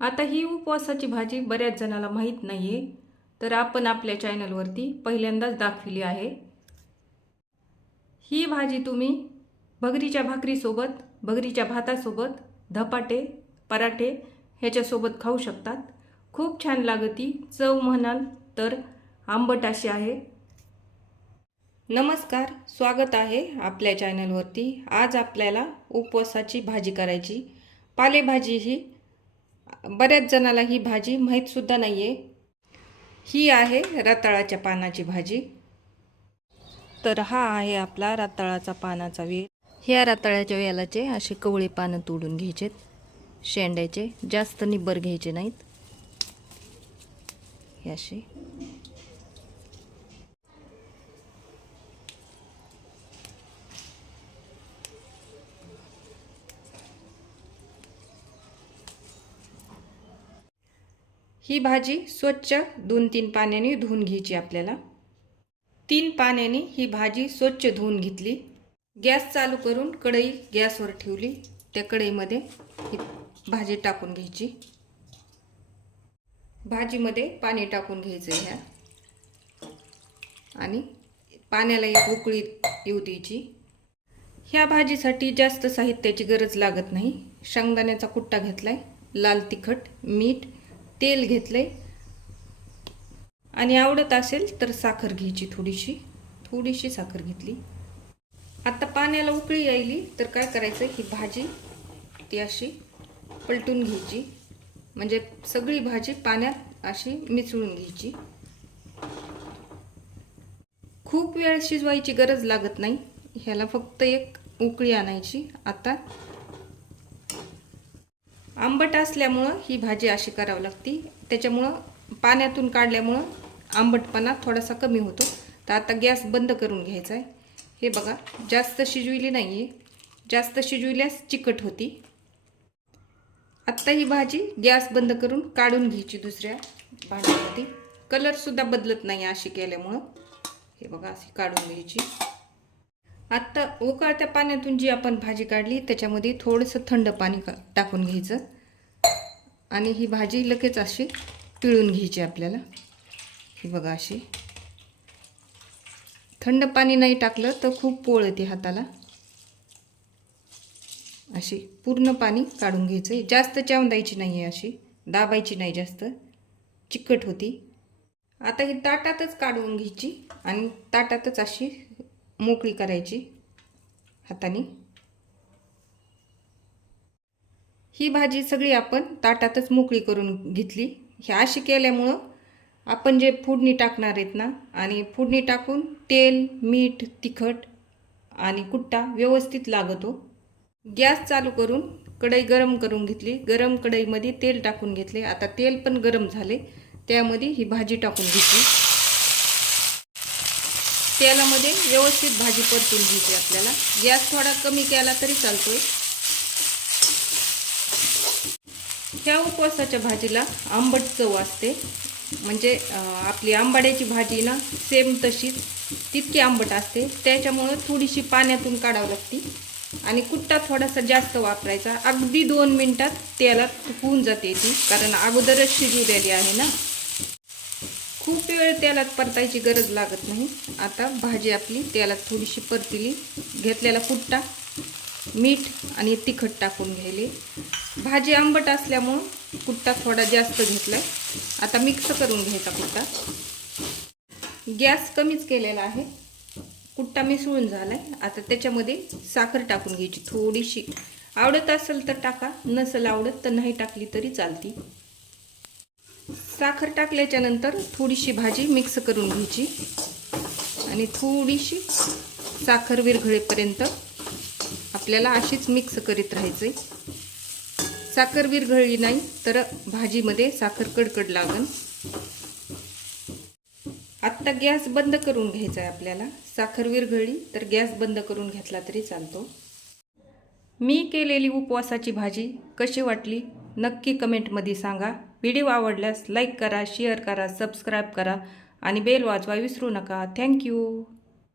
आता ही उपवासाची भाजी बऱ्याच जणाला माहीत नाही आहे, तर आपण आपल्या चॅनलवरती पहिल्यांदाच दाखविली आहे। ही भाजी तुम्ही भगरीच्या भाकरीसोबत, भगरीच्या भातासोबत, धपाटे, पराठे ह्याच्यासोबत खाऊ शकतात। खूप छान लागती, चव म्हणाल तर आंबट अशी आहे। नमस्कार, स्वागत आहे आपल्या चॅनलवरती। आज आपल्याला उपवासाची भाजी करायची। पालेभाजी ही बऱ्याच जणाला ही भाजी माहीत सुद्धा नाहीये। ही आहे रताळाच्या पानाची भाजी। तर हा आहे आपला रताळाचा पानाचा वेल। ह्या रताळ्याच्या वेलाचे असे कवळे पानं तोडून घ्यायचे, शेंड्याचे जास्त निब्बर घ्यायचे नाहीत। हे असे ही भाजी स्वच्छ 2-3 पाण्याने धुवून घ्यायची आपल्याला। 3 पाण्याने ही भाजी स्वच्छ धुवून घेतली। गॅस चालू करून कढई गॅसवर ठेवली। त्या कढईमध्ये ही भाजी टाकून घ्यायची। भाजीमध्ये पाणी टाकून घ्यायचं ह्या आणि पाण्याला एक उकळी येऊ द्यायची। ह्या भाजीसाठी जास्त साहित्याची गरज लागत नाही। शेंगदाण्याचा कुट्टा घेतलाय, लाल तिखट, मीठ, तेल घेतलंय आणि आवडत असेल तर साखर घ्यायची, थोडीशी साखर घेतली। आता पाण्याला उकळी यायली तर काय करायचं, ही भाजी ती अशी पलटून घ्यायची, म्हणजे सगळी भाजी पाण्यात अशी मिसळून घ्यायची। खूप वेळ शिजवायची गरज लागत नाही, ह्याला फक्त एक उकळी आणायची। आता आंबट असल्यामुळं ही भाजी अशी करावी लागती, त्याच्यामुळं पाण्यातून काढल्यामुळं आंबटपणा थोडासा कमी होतो। तर आता गॅस बंद करून घ्यायचा आहे। हे बघा, जास्त शिजविली नाहीये, जास्त शिजविल्यास चिकट होती। आता ही भाजी गॅस बंद करून काढून घ्यायची दुसऱ्या भांड्यामध्ये। कलर सुद्धा बदलत नाही अशी केल्यामुळं। हे बघा, अशी काढून घ्यायची। आता उकळत्या पाण्यातून जी आपण भाजी काढली त्याच्यामध्ये थोडंसं थंड पाणी टाकून घ्यायचं आणि ही भाजी लगेच अशी पिळून घ्यायची आपल्याला। ही बघा, अशी थंड पाणी नाही टाकलं तर खूप पोळ येते हाताला। अशी पूर्ण पाणी काढून घ्यायचं, जास्त चावंदायची नाही आहे, अशी दाबायची नाही, जास्त चिकट होती। आता ही ताटातच काढून घ्यायची आणि ताटातच अशी मोकळी करायची हाताने। ही भाजी सगळी आपण ताटातच मोकळी करून घेतली। हे अशी केल्यामुळं आपण जे फोडणी टाकणार आहेत ना, आणि फोडणी टाकून तेल, मीठ, तिखट आणि कुट्टा व्यवस्थित लागतो। गॅस चालू करून कढई गरम करून घेतली। गरम कढईमध्ये तेल टाकून घेतले। आता तेल पण गरम झाले, त्यामध्ये ही भाजी टाकून घेतली। तेलामध्ये व्यवस्थित भाजी परतून घ्यायची आपल्याला। गॅस थोडा कमी केला तरी चालतोय। ह्या उपवासाच्या भाजीला आंबट चव असते, म्हणजे आपली आंबाड्याची भाजी ना सेम तशीच तितकी आंबट असते। त्याच्यामुळे थोडीशी पाण्यातून काढावी लागते आणि कुट्टा थोडासा जास्त वापरायचा। अगदी 2 मिनिटात तेलात होऊन जाते ती, कारण अगोदरच शिजवलेली आहे ना। खूप वेळ तेलात परतायची गरज लागत नाही। आता भाजी आपली तेलात थोडीशी परतली, घेतलेला कुट्टा, मीठ आणि तिखट टाकून घ्यायले। भाजी आंबट असल्यामुळे कुट्टा थोडा जास्त घेतलाय। आता मिक्स करून घ्यायचा कुट्टा। गॅस कमीच केलेला आहे, कुट्टा मिसळून झालाय। आता त्याच्यामध्ये साखर टाकून घ्यायची थोडीशी, आवडत असेल तर टाका, नसेल आवडत तर नाही टाकली तरी चालती। साखर टाकल्याच्या नंतर थोडीशी भाजी मिक्स करून घ्यायची आणि थोडीशी साखर विरघळेपर्यंत आपल्याला अशीच मिक्स करीत राहायचे। साखर विरघळली नाही तर भाजीमध्ये साखर कडकड लागन। आता गॅस बंद करून घ्यायचा आहे आपल्याला। साखर विरघळली तर गॅस बंद करून घेतला तरी चालतो। मी केलेली उपवासाची भाजी कशी वाटली नक्की कमेंटमध्ये सांगा। व्हिडिओ आवडल्यास लाईक करा, शेअर करा, सबस्क्राईब करा आणि बेल वाजवा विसरू नका। थँक्यू।